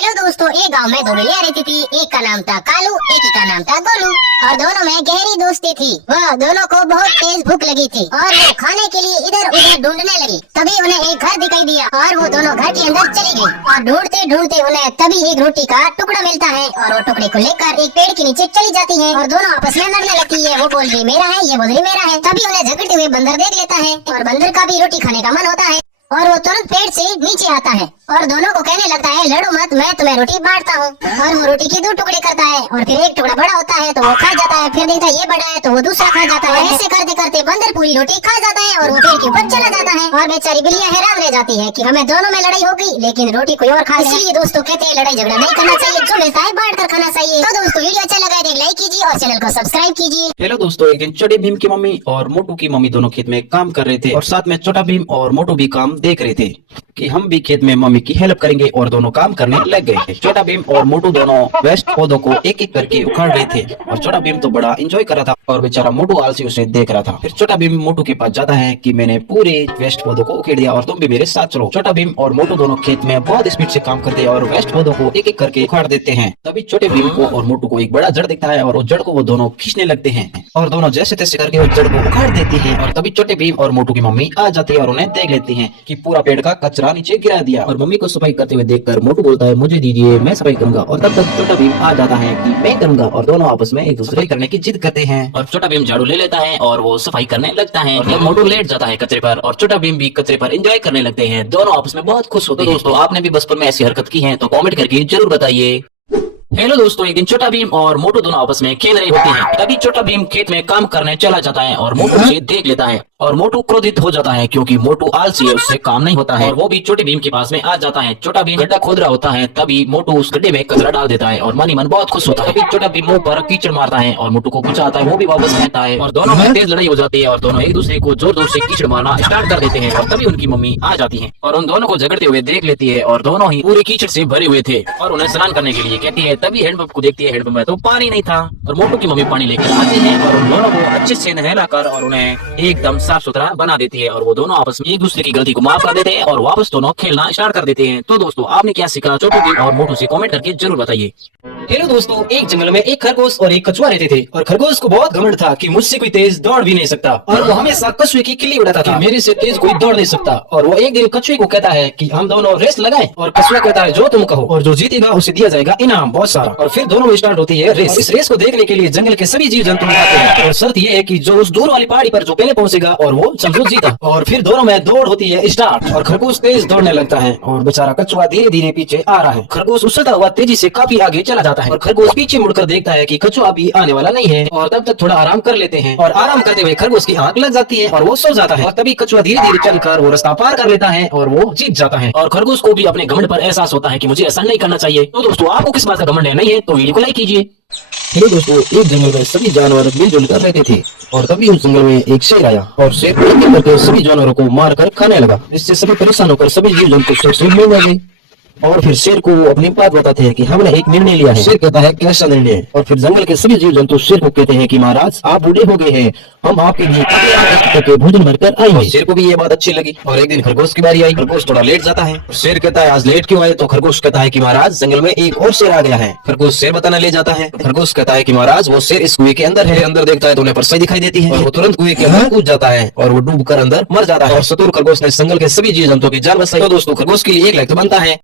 Hello दोस्तों, एक गांव में दो बिल्लियां रहती थी। एक का नाम था कालू, एक ही का नाम था गोलू और दोनों में गहरी दोस्ती थी। वह दोनों को बहुत तेज भूख लगी थी और वो खाने के लिए इधर उधर ढूंढने लगी। तभी उन्हें एक घर दिखाई दिया और वो दोनों घर के अंदर चली गई और ढूंढते ढूंढते उन्हें तभी एक रोटी का टुकड़ा मिलता है और वो टुकड़े को लेकर एक पेड़ के नीचे चली जाती है और दोनों आपस में लड़ने लगती है। वो बोल रही मेरा है, ये बोल रही मेरा है। तभी उन्हें झगड़ते हुए बंदर देख लेता है और बंदर का भी रोटी खाने का मन होता है और वो तुरंत पेड़ से नीचे आता है और दोनों को कहने लगता है लड़ो मत, मैं तुम्हें रोटी बांटता हूँ। और वो रोटी के दो टुकड़े करता है और फिर एक टुकड़ा बड़ा होता है तो वो खा जाता है, फिर देखता है ये बड़ा है तो वो दूसरा खा जाता है। ऐसे करते करते बंदर पूरी रोटी खा जाता है और वो पेड़ के ऊपर चला जाता है और बेचारी बिल्लियां हैरान रह जाती है कि हमें दोनों में लड़ाई हो गई लेकिन रोटी कोई और खा। इसलिए दोस्तों कहते हैं लड़ाई झगड़ा नहीं करना चाहिए, जो मिलता है बांट कर खाना चाहिए। तो दोस्तों वीडियो अच्छा लगा है लाइक कीजिए और चैनल को सब्सक्राइब कीजिए। हेलो दोस्तों, एक दिन छोटे भीम की मम्मी और मोटू की मम्मी दोनों खेत में काम कर रहे थे और साथ में छोटा भीम और मोटू भी काम देख रहे थे कि हम भी खेत में मम्मी की हेल्प करेंगे और दोनों काम करने लग गए थे। छोटा भीम और मोटू दोनों वेस्ट पौधों को एक एक करके उखाड़ रहे थे और छोटा भीम तो बड़ा एंजॉय कर रहा था और बेचारा मोटू आलसी उसे देख रहा था। फिर छोटा भीम मोटू के पास जाता है कि मैंने पूरे वेस्ट पौधों को उखेड़ दिया और तुम भी मेरे साथ चलो। छोटा भीम और मोटू दोनों खेत में बहुत स्पीड से काम करते हैं और वेस्ट पौधों को एक एक करके उखाड़ देते हैं। तभी छोटे भीम को और मोटू को एक बड़ा जड़ दिखता है और उस जड़ को वो दोनों खींचने लगते हैं और दोनों जैसे तैसे करके उस जड़ को उखाड़ देती है। और तभी छोटे भीम और मोटू की मम्मी आ जाती है और उन्हें देख लेती है कि पूरा पेड़ का कचरा नीचे गिरा दिया। और मम्मी को सफाई करते हुए देखकर मोटू बोलता है मुझे दीजिए, मैं सफाई करूंगा। और तब तक छोटा भीम आ जाता है कि मैं करूंगा और दोनों आपस में एक दूसरे करने की जिद करते हैं। और छोटा भीम झाड़ू ले लेता है और वो सफाई करने लगता है और मोटू लेट जाता है कचरे पर और छोटा भीम भी कचरे पर एंजॉय करने लगते हैं। दोनों आपस में बहुत खुश होते हैं। दोस्तों आपने भी बचपन में ऐसी हरकत की है तो कमेंट करके जरूर बताइए। हेलो दोस्तों, एक दिन छोटा भीम और मोटू दोनों आपस में खेल रहे होते हैं। तभी छोटा भीम खेत में काम करने चला जाता है और मोटू उसे देख लेता है और मोटू क्रोधित हो जाता है क्योंकि मोटू आलसी है, उससे काम नहीं होता है और वो भी छोटे भीम के पास में आ जाता है। छोटा भीम गड्ढा खोद रहा होता है तभी मोटू उस गड्ढे में कचरा डाल देता है और मन ही मन बहुत खुश होता है। तभी छोटा भीम मुंह पर कीचड़ मारता है और मोटू को गुस्सा आता है, वो भी वापस रहता है और दोनों में तेज लड़ाई हो जाती है और दोनों एक दूसरे को जोर जोर से कीचड़ मारना स्टार्ट कर देते हैं। और तभी उनकी मम्मी आ जाती है और उन दोनों को झगड़ते हुए देख लेती है और दोनों ही पूरे कीचड़ से भरे हुए थे और उन्हें स्नान करने के लिए कहती है। तभी हैंडपंप को देखती है, हैंडपंप में तो पानी नहीं था और मोटू की मम्मी पानी लेकर आती है और उन दोनों को अच्छे से नहलाकर और उन्हें एकदम साफ सुथरा बना देती है और वो दोनों आपस में एक दूसरे की गलती को माफ कर देते हैं और वापस दोनों खेलना स्टार्ट कर देते हैं। तो दोस्तों आपने क्या सीखा छोटू भीम और मोटू से कमेंट करके जरूर बताइए। हेलो दोस्तों, एक जंगल में एक खरगोश और एक कछुआ रहते थे और खरगोश को बहुत घमंड था कि मुझसे कोई तेज दौड़ भी नहीं सकता और वो हमेशा कछुए की खिल्ली उड़ाता था, मेरे से तेज कोई दौड़ नहीं सकता। और वो एक दिन कछुए को कहता है कि हम दोनों रेस लगाएं और कछुआ कहता है जो तुम कहो और जो जीतेगा उसे दिया जाएगा इनाम बहुत सारा। और फिर दोनों में स्टार्ट होती है रेस। इस रेस को देखने के लिए जंगल के सभी जीव जंतु आते हैं और शर्त ये है कि जो उस दूर वाली पहाड़ी पर जो पहले पहुंचेगा और वो समझो जीता। और फिर दोनों में दौड़ होती है स्टार्ट और खरगोश तेज दौड़ने लगता है और बेचारा कछुआ धीरे धीरे पीछे आ रहा है। खरगोश उछलता हुआ तेजी से काफी आगे चला जाता है और खरगोश पीछे मुड़कर देखता है कि कछुआ भी आने वाला नहीं है और तब तक थोड़ा आराम कर लेते हैं और आराम करते हुए खरगोश की आंख लग जाती है और वो सो जाता है। और तभी कछुआ धीरे धीरे चलकर वो रास्ता पार कर लेता है और वो जीत जाता है और खरगोश को भी अपने घमंड पर एहसास होता है कि मुझे ऐसा नहीं करना चाहिए। तो दोस्तों आपको किस बात का घमंड है नहीं है तो वीडियो को लाइक कीजिए। हेलो दोस्तों, एक जंगल में सभी जानवर मिलजुल कर रहते थे और तभी उस जंगल में एक शेर आया और शेर करके सभी जानवरों को मार कर खाने लगा। इससे सभी परेशान होकर सभी जीव जंतु शेर से मिलने लगे और फिर शेर को अपनी बात बताते हैं कि हमने एक निर्णय लिया है। शेर कहता है कैसा निर्णय? और फिर जंगल के सभी जीव जंतु शेर को कहते हैं कि महाराज आप बूढ़े हो गए हैं, हम आपके लिए के भोजन भरकर आएंगे। शेर को भी ये बात अच्छी लगी और एक दिन खरगोश की बारी आई। खरगोश थोड़ा लेट जाता है। शेर कहता है आज लेट क्यों आए? तो खरगोश कहता है कि महाराज जंगल में एक और शेर आ गया है। खरगोश शेर बताने ले जाता है। खरगोश कहता है कि महाराज वो शेर इस कुएं के अंदर है। अंदर देखता है तो उन्हें परछाई दिखाई देती है और वो तुरंत कुएं के अंदर कूद जाता है और वो डूब कर अंदर मर जाता है। और चतुर खरगोश ने जंगल के सभी जीव जंतुओं की जान बचाई। तो दोस्तों खरगोश के लिए एक लाइक बनता है।